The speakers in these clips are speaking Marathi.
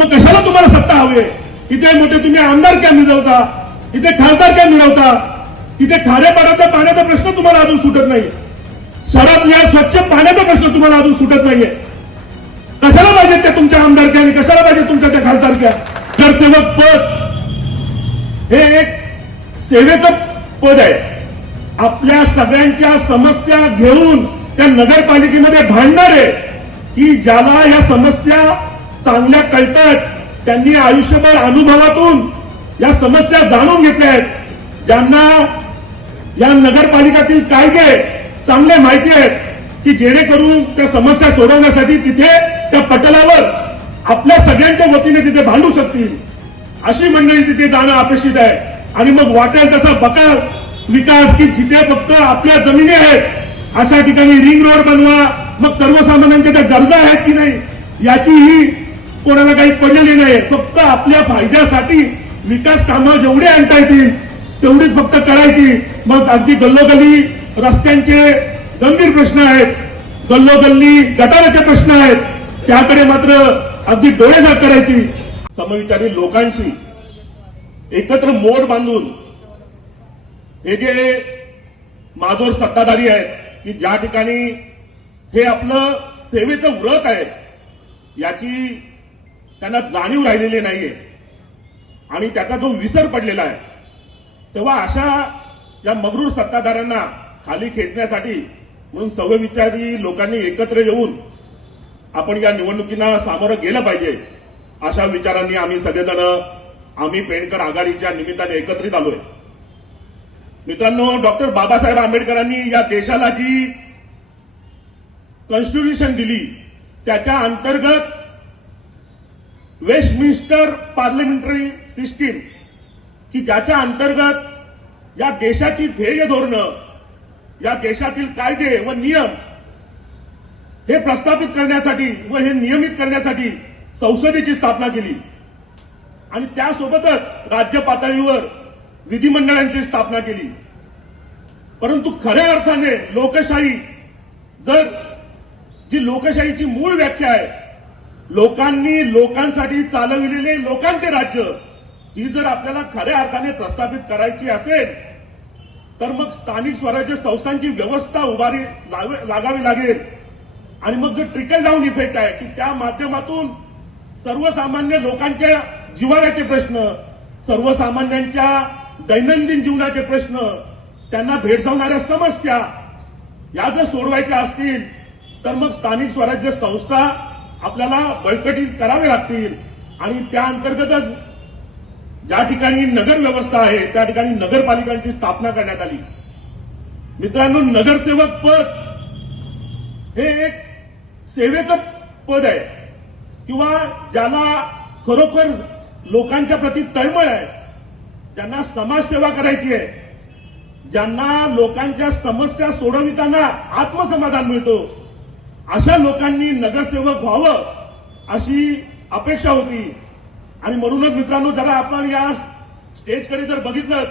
मग कशाला तुम्हाला सत्ता हवी? इथे मोठे तुम्ही आमदार क्या मिळवता, इथे खासदार क्या मिळवता, इथे खाऱ्या पाण्याचा प्रश्न तुम्हाला अजून सुटत नाही, शहरातल्या स्वच्छ पाण्याचा प्रश्न तुम्हाला अजून सुटत नाहीये. कशाला पाहिजे त्या तुमच्या आमदारक्या आणि कशाला पाहिजे तुमच्या त्या खासदारक्या? नगरसेवक पद हे एक सेवेचं पद आहे. आपल्या सगळ्यांच्या समस्या घेऊन त्या नगरपालिकेमध्ये भांडणारे की ज्याला या समस्या चांगल्या कळतात, त्यांनी आयुष्यभर अनुभवातून या समस्या जाणून घेतल्या आहेत, ज्यांना या नगरपालिकातील कायदे चांगले माहिती आहेत की जेणेकरून त्या समस्या सोडवण्यासाठी तिथे त्या पटलावर आपल्या सगळ्यांच्या वतीने तिथे भांडू शकतील, अशी मंडळी तिथे जाणं अपेक्षित आहे. आणि मग वाटेल तसा बकाल विकास की जिथे फक्त आपल्या जमिनी आहेत अशा ठिकाणी रिंग रोड बनवा, मग सर्वसामान्यांच्या त्या गरजा आहेत की नाही याचीही कोणाला काही पडलेली नाही. फक्त आपल्या फायद्यासाठी विकास कामं जेवढे आणता येतील तेवढीच फक्त करायची. मग अगदी गल्लोगल्ली रस्त्यांचे गंभीर प्रश्न आहेत, गल्लोगल्ली गटाराचे प्रश्न आहेत, त्याकडे मात्र अगदी डोळेझाक करायची. समविचारी लोकांशी एकत्र मोड बांधून हे जे माजोर सत्ताधारी आहेत की ज्या ठिकाणी हे आपलं सेवेचं व्रत आहे याची त्यांना जाणीव राहिलेली नाहीये आणि त्याचा जो विसर पडलेला आहे, तेव्हा अशा या मगरूर सत्ताधाऱ्यांना खाली खेचण्यासाठी म्हणून समविचारी लोकांनी एकत्र येऊन आपण या निवडणुकीला सामोरं गेलं पाहिजे. अशा विचारांनी आम्ही सगळेजण आम्ही पेणकर आघाडीच्या निमित्ताने एकत्रित आलोय. मित्रांनो, डॉक्टर बाबासाहेब आंबेडकरांनी या देशाला जी कॉन्स्टिट्यूशन दिली त्याच्या अंतर्गत वेस्टमिन्स्टर पार्लमेंटरी सिस्टीम की ज्याच्या अंतर्गत या देशाची ध्येय धोरणं, या देशातील कायदे व नियम हे प्रस्थापित करण्यासाठी व हे नियमित करण्यासाठी संसदेची स्थापना केली आणि त्यासोबतच राज्य पातळीवर विधिमंडळांची स्थापना केली. परंतु खऱ्या अर्थाने लोकशाही, जर जी लोकशाहीची मूळ व्याख्या आहे, लोकांनी लोकांसाठी चालविलेले लोकांचे राज्य, ही जर आपल्याला खऱ्या अर्थाने प्रस्थापित करायची असेल तर मग स्थानिक स्वराज्य संस्थांची व्यवस्था उभारी लागावी लागेल. आणि मग जो ट्रिकल डाऊन इफेक्ट आहे की त्या माध्यमातून सर्वसामान्य लोकांच्या जिव्हाळ्याचे प्रश्न, सर्वसामान्यांच्या दैनंदिन जीवनाचे प्रश्न, त्यांना भेडसावणाऱ्या समस्या या जर सोडवायच्या असतील तर मग स्थानिक स्वराज्य संस्था आपल्याला बळकटी कराव्या लागतील आणि त्या अंतर्गतच ज्या ठिकाणी नगर व्यवस्था आहे त्या ठिकाणी नगरपालिकांची स्थापना करण्यात आली. मित्रांनो, नगरसेवक पद हे एक सेवेचं पद आहे किंवा ज्याला खरोखर लोकांच्या प्रती तळमळ आहे, ज्यांना समाजसेवा करायची आहे, ज्यांना लोकांच्या समस्या सोडविताना आत्मसमाधान मिळतो, अशा लोकांनी नगरसेवक व्हावं अशी अपेक्षा होती. आणि म्हणूनच मित्रांनो, जरा आपण या स्टेजकडे जर बघितलं,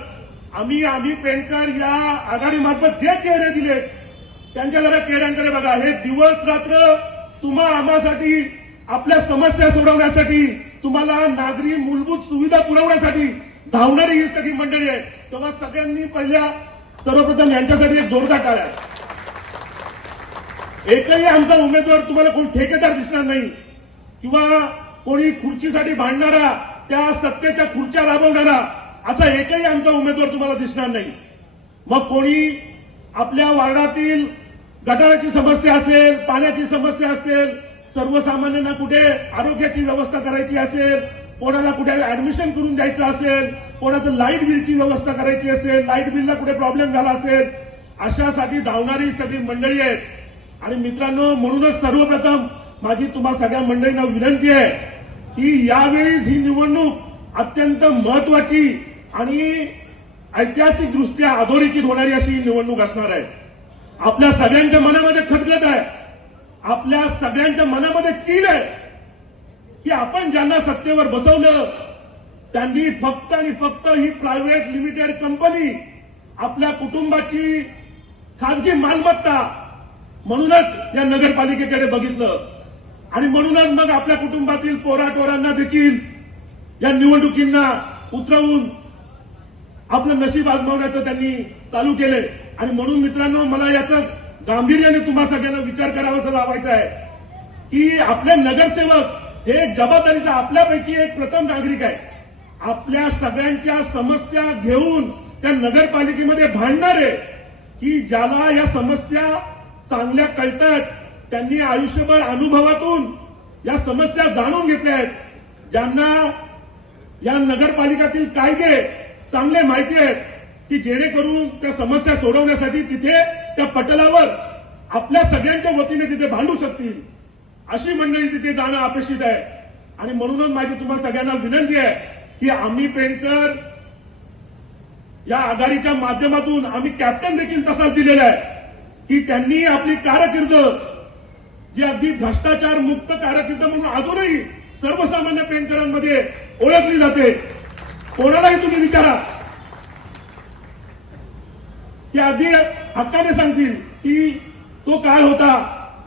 आम्ही पेणकर या आघाडीमार्फत जे चेहरे दिले त्यांच्या जरा चेहऱ्यांकडे बघा. हे दिवस रात्र तुम्हा आम्हासाठी, आपल्या समस्या सोडवण्यासाठी, तुम्हाला नागरी मूलभूत सुविधा पुरवण्यासाठी धावणारी ही सगळी मंडळी आहे. तेव्हा सगळ्यांनी सर्वप्रथम यांच्यासाठी एक जोरदार टाळ्या. एकही आमचा उमेदवार तुम्हाला कोण ठेकेदार दिसणार नाही किंवा कोणी खुर्चीसाठी भांडणारा, त्या सत्तेच्या खुर्च्या राबवणारा असा एकही आमचा उमेदवार तुम्हाला दिसणार नाही. मग कोणी आपल्या वार्डातील गटाराची समस्या असेल, पाण्याची समस्या असेल, सर्वसामान्यांना कुठे आरोग्याची व्यवस्था करायची असेल, कोणाला कुठे ऍडमिशन करून द्यायचं असेल, कोणाचं लाईट बिलची व्यवस्था करायची असेल, लाईट बिलला कुठे प्रॉब्लेम झाला असेल, अशासाठी धावणारी सगळी मंडळी आहेत. आणि मित्रांनो, म्हणूनच सर्वप्रथम माझी तुम्हा सगळ्या मंडळींना विनंती आहे की यावेळी ही निवडणूक अत्यंत महत्वाची आणि ऐतिहासिकदृष्ट्या अधोरेखित होणारी अशी निवडणूक असणार आहे. आपल्या सगळ्यांच्या मनामध्ये खदगद आहे, आपल्या सगळ्यांच्या मनामध्ये चीड आहे की आपण ज्यांना सत्तेवर बसवलं त्यांनी फक्त आणि फक्त ही प्रायव्हेट लिमिटेड कंपनी आपल्या कुटुंबाची खाजगी मालमत्ता म्हणूनच या नगरपालिकेकडे बघितलं. आणि म्हणूनच मग आपल्या कुटुंबातील पोराटोरांना देखील या निवडणुकींना उतरवून आपलं नशीब आजमावण्याचं त्यांनी चालू केलंय. आणि म्हणून मित्रांनो, मला याचं गांभीर्याने तुम्हा सगळ्यांना विचार करावासा लावायचा आहे की आपले नगरसेवक हे जबाबदारीचा आपल्यापैकी एक प्रथम नागरिक आहे. आपल्या सगळ्यांच्या समस्या घेऊन त्या नगरपालिकेमध्ये भांडणारे की ज्याला या समस्या चांगल्या कळतात, त्यांनी आयुष्यभर अनुभवातून या समस्या जाणून घेतल्या आहेत, ज्यांना या नगरपालिकातील कायदे चांगले माहिती आहेत की जेणेकरून त्या समस्या सोडवण्यासाठी तिथे त्या पटलावर आपल्या सगळ्यांच्या वतीने तिथे भांडू शकतील, अशी मंडळी तिथे जाणं अपेक्षित आहे. आणि म्हणूनच माझी तुम्हाला सगळ्यांना विनंती आहे की आम्ही पेंटर या आघाडीच्या माध्यमातून आम्ही कॅप्टन देखील तसाच दिलेला आहे की त्यांनी आपली कारकीर्द जी अगदी भ्रष्टाचार मुक्त कारकीर्द म्हणून अजूनही सर्वसामान्य पेंटरांमध्ये ओळखली जाते. कोणालाही तुम्ही विचारा की अगदी हक्काने सांगतील की तो काळ होता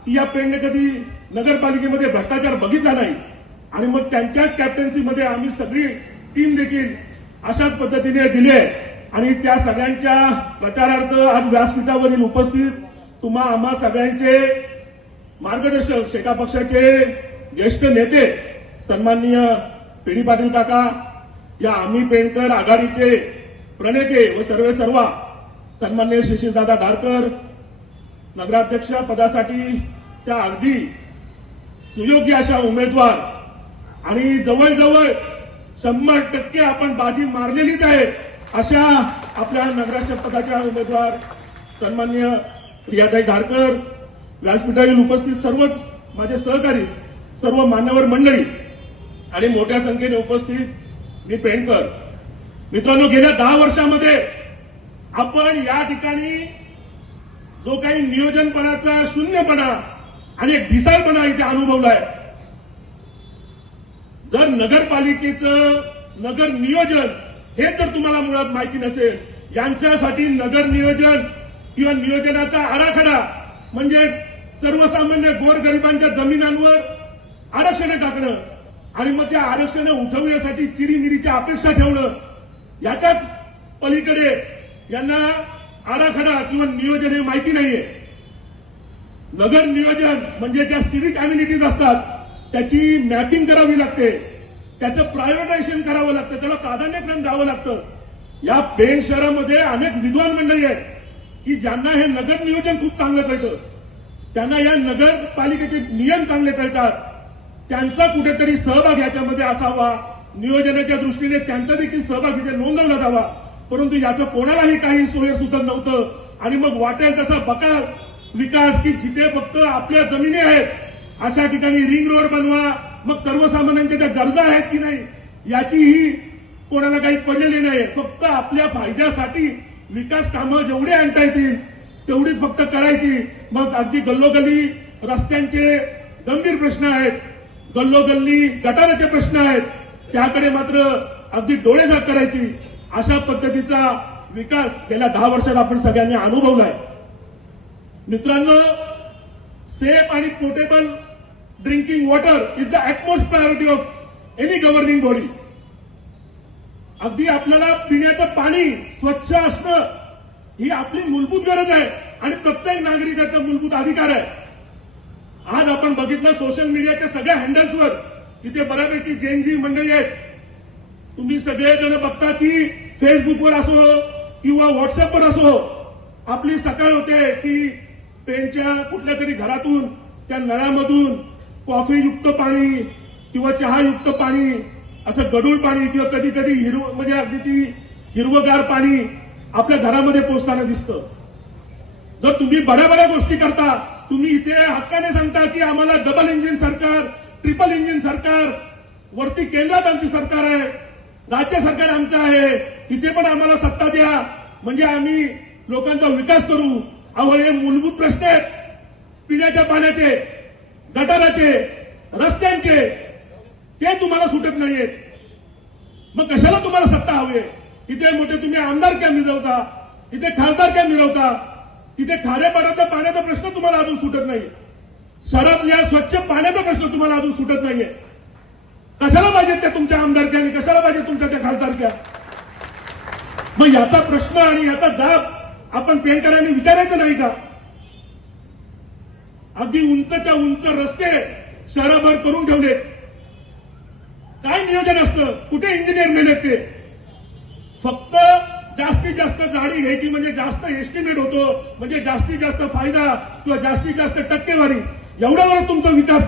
की या पेंडने कधी नगरपालिकेमध्ये भ्रष्टाचार बघितला नाही. आणि मग त्यांच्याच कॅप्टन्सीमध्ये आम्ही सगळी टीम देखील अशाच पद्धतीने दिली आहे. आणि त्या सगळ्यांच्या प्रचारार्थ आज व्यासपीठावरील उपस्थित तुम्हा आम्हा सगळ्यांचे मार्गदर्शक शेका पक्षाचे ज्येष्ठ नेते सन्माननीय पी डी पाटील काका, या आम्ही पेंटर आघाडीचे प्रणेते व सर्वा सन्माननीय शिशिरदादा धारकर, नगराध्यक्ष पदासाठीच्या अगदी सुयोग्य अशा उमेदवार आणि जवळजवळ 100% आपण बाजी मारलेलीच आहे अशा आपल्या नगराध्यक्ष पदाच्या उमेदवार सन्माननीय प्रियाताई धारकर, व्यासपीठावरील उपस्थित सर्वच माझे सहकारी, सर्व मान्यवर मंडळी आणि मोठ्या संख्येने उपस्थित मी पेंटर मित्रांनो, गेल्या 10 वर्षामध्ये आपण या ठिकाणी जो काही नियोजनपणाचा शून्यपणा आणि एक ढिसाळपणा इथे अनुभवलाय. जर नगरपालिकेचं नगर नियोजन हे जर तुम्हाला मुळात माहिती नसेल, यांच्यासाठी नगर नियोजन किंवा नियोजनाचा आराखडा म्हणजे सर्वसामान्य गोरगरिबांच्या जमिनांवर आरक्षणे टाकणं आणि मग त्या आरक्षणे उठवण्यासाठी चिरीमिरीच्या अपेक्षा ठेवणं, याच्याच पलीकडे यांना आराखडा किंवा नियोजन हे माहिती नाहीये. नगर नियोजन म्हणजे ज्या सिव्हिक अम्युनिटीज असतात त्याची मॅपिंग करावी लागते, त्याचं प्रायव्हेटायझेशन करावं लागतं, त्याला प्राधान्यक्रम द्यावं लागतं. या पेण शहरामध्ये अनेक विद्वान मंडळी आहेत की ज्यांना हे नगर नियोजन खूप चांगलं कळतं, त्यांना या नगरपालिकेचे नियम चांगले कळतात, त्यांचा कुठेतरी सहभाग याच्यामध्ये असावा, नियोजनाच्या दृष्टीने त्यांचा देखील सहभाग इथे नोंदवला जावा. परंतु याचं कोणालाही काही सोय सुचत नव्हतं. आणि मग वाटेल तसा बका विकास की जिथे फक्त आपल्या जमिनी आहेत अशा ठिकाणी रिंग रोड बनवा, मग सर्वसामान्यांच्या त्या गरजा आहेत की नाही याचीही कोणाला काही पडलेली नाही. फक्त आपल्या फायद्यासाठी विकास कामं जेवढे आणता येतील तेवढीच फक्त करायची. मग अगदी गल्लोगल्ली रस्त्यांचे गंभीर प्रश्न आहेत, गल्लोगल्ली गटाराचे प्रश्न आहेत, त्याकडे मात्र अगदी डोळेझाक करायची. अशा पद्धतीचा विकास गेल्या 10 वर्षात आपण सगळ्यांनी अनुभवलाय. मित्रांनो, सेफ आणि portable drinking water is the utmost priority of any governing body. अगदी आपल्याला पिण्याचं पाणी स्वच्छ असणं ही आपली मूलभूत गरज आहे आणि प्रत्येक नागरिकाचा मूलभूत अधिकार आहे. आज आपण बघितलं सोशल मीडियाच्या सगळ्या हँडल्सवर तिथे बऱ्यापैकी जेनजी मंडळी आहेत. तुम्ही सगळेजण बघता की फेसबुकवर असो किंवा व्हॉट्सअपवर असो आपली सकाळ होते की पेनच्या कुठल्या तरी घरातून त्या नळामधून कॉफीयुक्त पाणी किंवा चहायुक्त पाणी, असं गढूळ पाणी किंवा कधी कधी म्हणजे अगदी ती हिरवगार पाणी आपल्या घरामध्ये पोहोचताना दिसतं. जर तुम्ही बड्या गोष्टी करता, तुम्ही इथे हक्काने सांगता की आम्हाला डबल इंजिन सरकार, ट्रिपल इंजिन सरकार, वरती केंद्रात आमची सरकार आहे, राज्य सरकार आमचं आहे, इथे पण आम्हाला सत्ता द्या म्हणजे आम्ही लोकांचा विकास करू. अहो, हे मूलभूत प्रश्न आहेत पिण्याच्या पाण्याचे, गटाराचे, रस्त्यांचे, ते तुम्हाला सुटत नाहीयेत. मग कशाला तुम्हाला सत्ता हवी? इथे मोठे तुम्ही आमदार क्या मिळवता, इथे खासदार क्या मिळवता, तिथे खाऱ्या पाण्याचा प्रश्न तुम्हाला अजून सुटत नाही. शहरातल्या स्वच्छ पाण्याचा प्रश्न तुम्हाला अजून सुटत नाहीये. कशाला पाहिजेत त्या तुमच्या आमदारक्या आणि कशाला पाहिजे तुमच्या त्या खासदारक्या? मग याचा प्रश्न आणि याचा जाब आपण पेणकरांनी विचारायचं नाही का? अगदी उंचच्या उंच रस्ते शहराभर करून ठेवले. काय नियोजन असतं? कुठे इंजिनियर मेहनत ते? फक्त जास्तीत जास्त जाडी घ्यायची म्हणजे जास्त एस्टिमेट होतो, म्हणजे जास्तीत जास्त फायदा किंवा जास्तीत जास्त टक्केवारी, एवढ्यावर तुमचा विकास.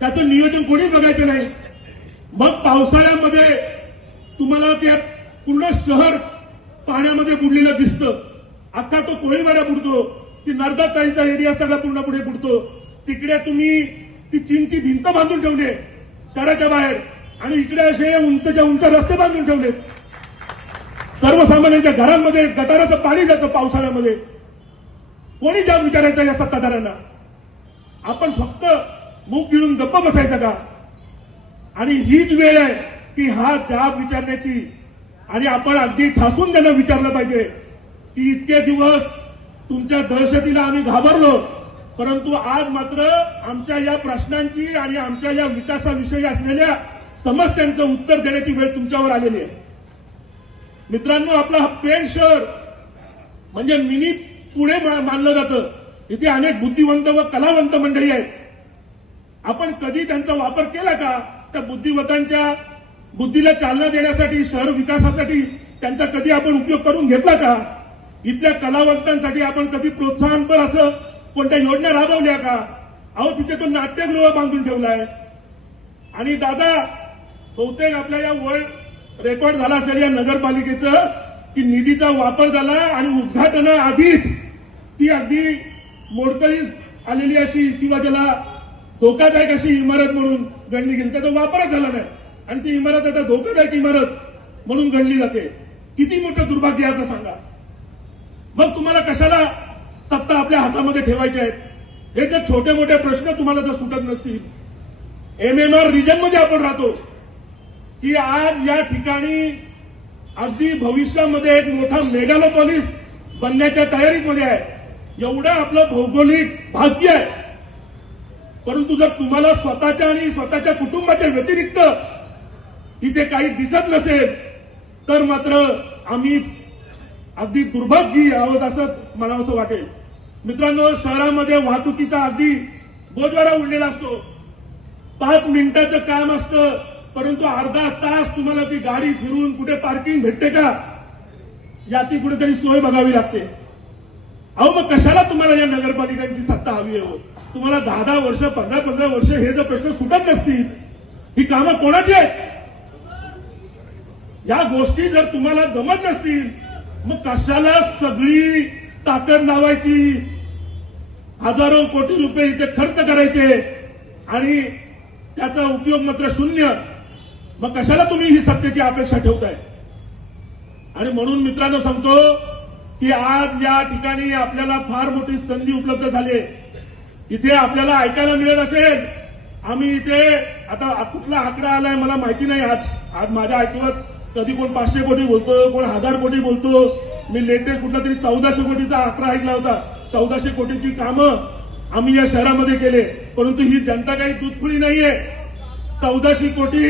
त्याचं नियोजन कोणीच बघायचं नाही. मग पावसाळ्यामध्ये तुम्हाला त्या पूर्ण शहर पाण्यामध्ये बुडलेलं दिसतं. अख्खा तो कोळीवाडा बुडतो, ती नर्मदा चाळीचा एरिया सगळा पूर्ण पुढे बुडतो. तिकडे तुम्ही ती चीनची भिंत बांधून ठेवली शहराच्या बाहेर आणि इकडे असे उंचच्या उंच रस्ते बांधून ठेवलेत. सर्वसामान्यांच्या घरांमध्ये गटाराचं पाणी जातं पावसाळ्यामध्ये. कोणी जाब विचारायचं या सत्ताधाऱ्यांना? आपण फक्त मुख गिळून गप्प बसायचं का? आणि हीच वेळ आहे की हा जाब विचारण्याची. आणि आपण अगदी ठासून त्यांना विचारलं पाहिजे की इतके दिवस तुमच्या दहशतीला आम्ही घाबरलो, परंतु आज मात्र आमच्या या प्रश्नांची आणि आमच्या या विकासाविषयी असलेल्या समस्यांचं उत्तर देण्याची वेळ तुमच्यावर आलेली आहे. मित्रांनो, आपला हा पेण शहर म्हणजे मिनी पुणे मानलं जातं. इथे अनेक बुद्धिवंत व कलावंत मंडळी आहेत. आपण कधी त्यांचा वापर केला का? त्या बुद्धिवंतांच्या बुद्धीला चालना देण्यासाठी, शहर विकासासाठी त्यांचा कधी आपण उपयोग करून घेतला का? इथल्या कलावंतांसाठी आपण कधी प्रोत्साहनपर असं कोणत्या योजना राबवल्या का? अहो, तिथे तो नाट्यगृह बांधून ठेवलाय. आणि दादा, बहुतेक आपल्या या वर्ल्ड रेकॉर्ड झाला असेल या नगरपालिकेचं की निधीचा वापर झाला आणि उद्घाटनाआधीच ती अगदी मोडकळीस आलेली अशी किंवा ज्याला धोकादायक अशी इमारत म्हणून गणली गेली. त्याचा वापरच झाला नाही आणि ती इमारत आता धोकादायक इमारत म्हणून गणली जाते. किती मोठं दुर्भाग्य आहे आपलं सांगा. मग तुम्हाला कशाला सत्ता आपल्या हातामध्ये ठेवायच्या आहेत? हे जर छोटे मोठे प्रश्न तुम्हाला जर सुटत नसतील, एमएमआर रिजन मध्ये आपण राहतो की आज या ठिकाणी अगदी भविष्यामध्ये एक मोठा मेगालोपॉलिस बनण्याच्या तयारीमध्ये आहे. एवढं आपलं भौगोलिक भाग्य आहे. परंतु जर तुम्हाला स्वतःच्या आणि स्वतःच्या कुटुंबाच्या व्यतिरिक्त इथे काही दिसत नसेल तर मात्र आम्ही अगदी दुर्भाग्य आहोत असंच म्हणावंसं वाटेल. मित्रांनो, शहरामध्ये वाहतुकीचा अगदी बोजवारा उडलेला असतो. 5 मिनिटाचं काम असतं, परंतु अर्धा तास तुम्हाला ती गाडी फिरून कुठे पार्किंग भेटते का याची कुठेतरी सोय बघावी लागते. अहो, मग कशाला तुम्हाला या नगरपालिकांची सत्ता हवी आहे? तुम्हाला 10-10 वर्ष 15-15 वर्ष हे जर प्रश्न सुटत नसतील, ही कामं कोणाची आहेत? या गोष्टी जर तुम्हाला जमत नसतील, मग कशाला सगळी ताकद लावायची, हजारो कोटी रुपये इथे खर्च करायचे आणि त्याचा उपयोग मात्र शून्य? मग कशाला तुम्ही ही सत्तेची अपेक्षा ठेवताय? आणि म्हणून मित्रांनो सांगतो की आज या ठिकाणी आपल्याला फार मोठी संधी उपलब्ध झाली. इथे आपल्याला ऐकायला मिळत असेल, आम्ही इथे आता कुठला आकडा आलाय मला माहिती नाही. आज माझ्या ऐकवत कधी कोण 500 कोटी बोलतो, कोण 1000 कोटी बोलतो. मी लेटेस्ट कुठला तरी 1400 कोटीचा आकडा ऐकला होता. 1400 कोटीची कामं आम्ही या शहरामध्ये केले. परंतु ही जनता काही दूधखुळी नाहीये. 1400 कोटी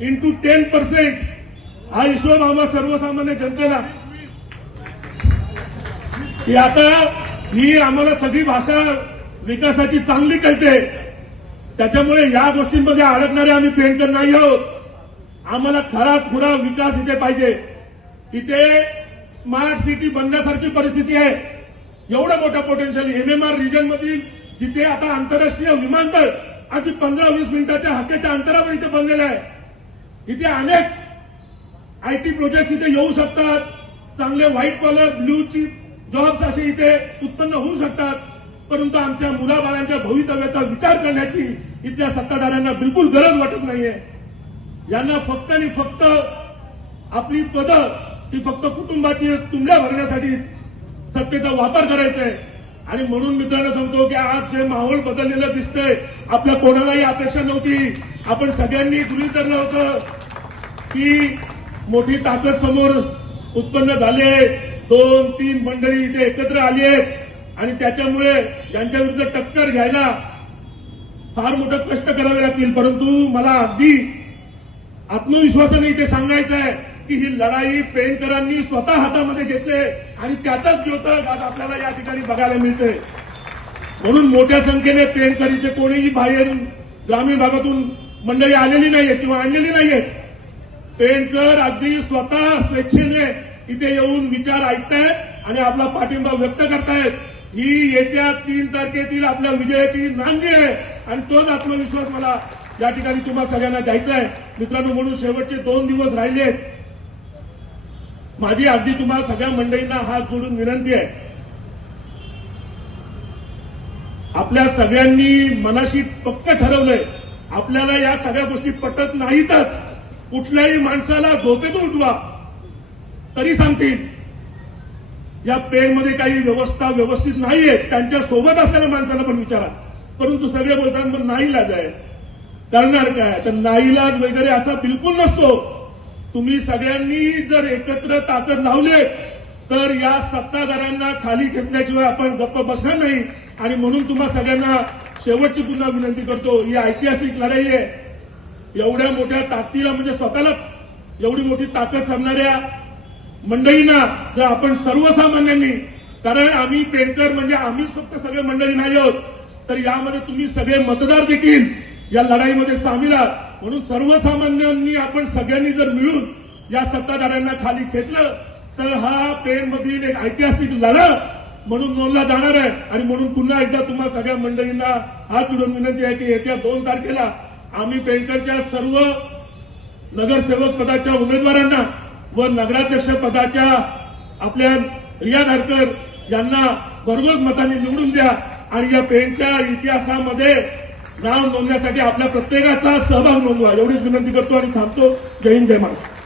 इंटू 10% हा हिशोब आम्हा सर्वसामान्य जनतेला की आता ही आम्हाला सगळी भाषा विकासाची चांगली कळते. त्याच्यामुळे या गोष्टींमध्ये अडकणारे आम्ही पेणकर नाही आहोत. आम्हाला खरा खुरा विकास इथे पाहिजे. इथे स्मार्ट सिटी बनण्यासारखी परिस्थिती आहे. एवढं मोठं पोटेन्शियल एमएमआर रिजन मधील जिथे आता आंतरराष्ट्रीय विमानतळ अगदी 15-20 मिनिटाच्या हाकेच्या अंतरावर इथे बनलेलं आहे. इथे अनेक आयटी प्रोजेक्ट इथे येऊ शकतात. चांगले white collar blue chip jobs असे इथे उत्पन्न होऊ शकतात. परंतु आमच्या मुलाबाळांच्या भवितव्याचा विचार करण्याची इथल्या सत्ताधाऱ्यांना बिलकुल गरज वाटत नाहीये. यांना फक्त आणि फक्त आपली पदं ती फक्त कुटुंबाची तुंबड्या भरण्यासाठी सत्तेचा वापर करायचा आहे. आणि म्हणून मित्रांनो सांगतो की आज जे माहोल बदललेलं दिसतंय, आपल्या कोणालाही अपेक्षा नव्हती. आपण सगळ्यांनी गृहीत धरलं होतं की मोठी ताकद समोर उत्पन्न झाले, 2-3 मंडळी इथे एकत्र आली आहेत आणि त्याच्यामुळे यांच्या विरुद्ध टक्कर घ्यायला फार मोठं कष्ट करावे लागतील. परंतु मला अगदी आत्मविश्वासाने इथे सांगायचं आहे की ही लढाई पेणकरांनी स्वतः हातामध्ये घेतली आणि त्याचाच द्योतक आज आपल्याला या ठिकाणी बघायला मिळते. म्हणून मोठ्या संख्येने पेणकर इथे कोणीही बाहेर ग्रामीण भागातून मंडळी आलेली नाहीये किंवा आणलेली नाहीये. पेणकर अगदी स्वतः स्वेच्छेने इथे येऊन विचार ऐकतायत आणि आपला पाठिंबा व्यक्त करतायत. ही येत्या 3 तारखेतील आपल्या विजयाची नांदी आहे आणि तोच आत्मविश्वास मला या ठिकाणी तुम्हाला सगळ्यांना द्यायचा आहे. मित्रांनो, म्हणून शेवटचे 2 दिवस राहिलेत. माझी अगदी तुम्हाला सगळ्या मंडळींना हात जोडून विनंती आहे, आपल्या सगळ्यांनी मनाशी पक्क ठरवलंय, आपल्याला या सगळ्या गोष्टी पटत नाहीतच. कुठल्याही माणसाला झोपेतून उठवा तरी सांगतील या पेणमध्ये काही व्यवस्था व्यवस्थित नाहीये. त्यांच्या सोबत असलेल्या माणसाला पण विचारा. परंतु सगळे बोलतात मग नाईलाज आहे, करणार काय? तर नाईलाज वगैरे असा बिलकुल नसतो. तुम्ही सगळ्यांनी जर एकत्र ताकद लावले तर या सत्ताधाऱ्यांना खाली घेतल्याशिवाय आपण गप्प बसणार नाही. आणि म्हणून तुम्हाला सगळ्यांना शेवटची पुन्हा विनंती करतो, ही ऐतिहासिक लढाई आहे. एवढ्या मोठ्या ताकदीला म्हणजे स्वतःला एवढी मोठी ताकद सांगणाऱ्या मंडळींना जर आपण सर्वसामान्यांनी, कारण आम्ही पेणकर म्हणजे आम्हीच फक्त सगळे मंडळी नाही आहोत, तर यामध्ये तुम्ही सगळे मतदार देखील या लढाईमध्ये सामील आहात. म्हणून सर्वसामान्यांनी आपण सगळ्यांनी जर मिळून या सत्ताधाऱ्यांना खाली घेतलं तर हा पेणमधील एक ऐतिहासिक लढा म्हणून नोंदला जाणार आहे. आणि म्हणून पुन्हा एकदा तुम्हाला सगळ्या मंडळींना हात जोडून विनंती आहे की येत्या 2 तारखेला आम्ही पेणकरच्या सर्व नगरसेवक पदाच्या उमेदवारांना व नगराध्यक्ष पदाच्या आपल्या रिया धारकर यांना भरघोस मतांनी निवडून द्या आणि या पेणच्या इतिहासामध्ये नाव नोंदण्यासाठी आपल्या प्रत्येकाचा सहभाग नोंदवा, एवढीच विनंती करतो आणि थांबतो. जय हिंद, जय महाराष्ट्र.